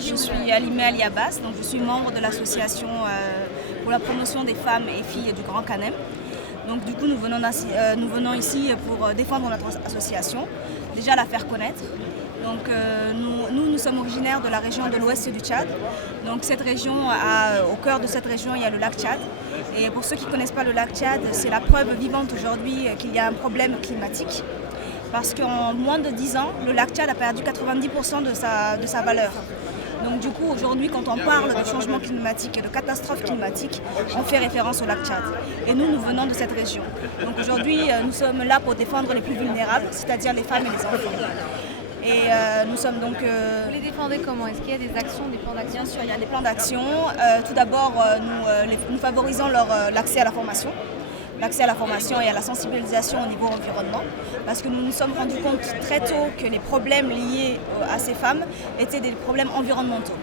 je suis Alimé Ali Abbas, donc je suis membre de l'association pour la promotion des femmes et filles du Grand Canem. Donc du coup nous venons ici pour défendre notre association, déjà la faire connaître. Donc nous sommes originaires de la région de l'ouest du Tchad. Donc cette région, au cœur de cette région, il y a le lac Tchad. Et pour ceux qui ne connaissent pas le lac Tchad, c'est la preuve vivante aujourd'hui qu'il y a un problème climatique. Parce qu'en moins de 10 ans, le lac Tchad a perdu 90% de sa valeur. Donc du coup, aujourd'hui, quand on parle de changement climatique et de catastrophe climatique, on fait référence au lac Tchad. Et nous venons de cette région. Donc aujourd'hui, nous sommes là pour défendre les plus vulnérables, c'est-à-dire les femmes et les enfants. Et nous sommes donc... Vous les défendez comment? Est-ce qu'il y a des actions, des plans d'action? Bien sûr, il y a des plans d'action. Tout d'abord, nous favorisons l'accès à la formation. L'accès à la formation et à la sensibilisation au niveau environnement, parce que nous nous sommes rendus compte très tôt que les problèmes liés à ces femmes étaient des problèmes environnementaux.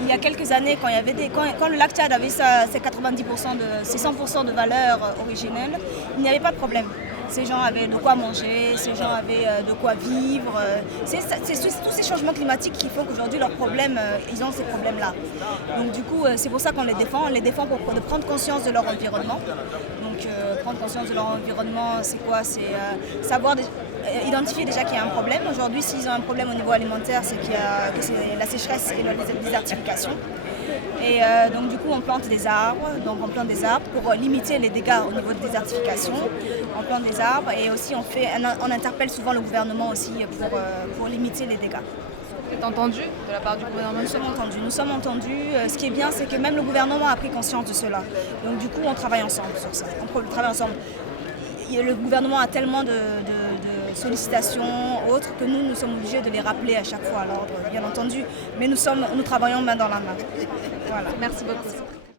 Il y a quelques années, quand le lac Tchad avait ses 100% de valeur originelle, il n'y avait pas de problème. Ces gens avaient de quoi manger, ces gens avaient de quoi vivre. C'est tous ces changements climatiques qui font qu'aujourd'hui leurs problèmes, ils ont ces problèmes-là. Donc du coup, c'est pour ça qu'on les défend. On les défend pour prendre conscience de leur environnement. Donc prendre conscience de leur environnement, c'est quoi? C'est savoir identifier déjà qu'il y a un problème. Aujourd'hui, s'ils ont un problème au niveau alimentaire, c'est la sécheresse et la désertification. Et donc du coup on plante des arbres, pour limiter les dégâts au niveau de désertification. On plante des arbres et aussi on interpelle souvent le gouvernement aussi pour limiter les dégâts. Vous êtes entendu de la part du gouvernement? Nous sommes entendus. Ce qui est bien, c'est que même le gouvernement a pris conscience de cela. Donc du coup on travaille ensemble sur ça. On travaille ensemble. Le gouvernement a tellement de sollicitations autres que nous sommes obligés de les rappeler à chaque fois à l'ordre, bien entendu, mais nous travaillons main dans la main. Voilà. Merci beaucoup.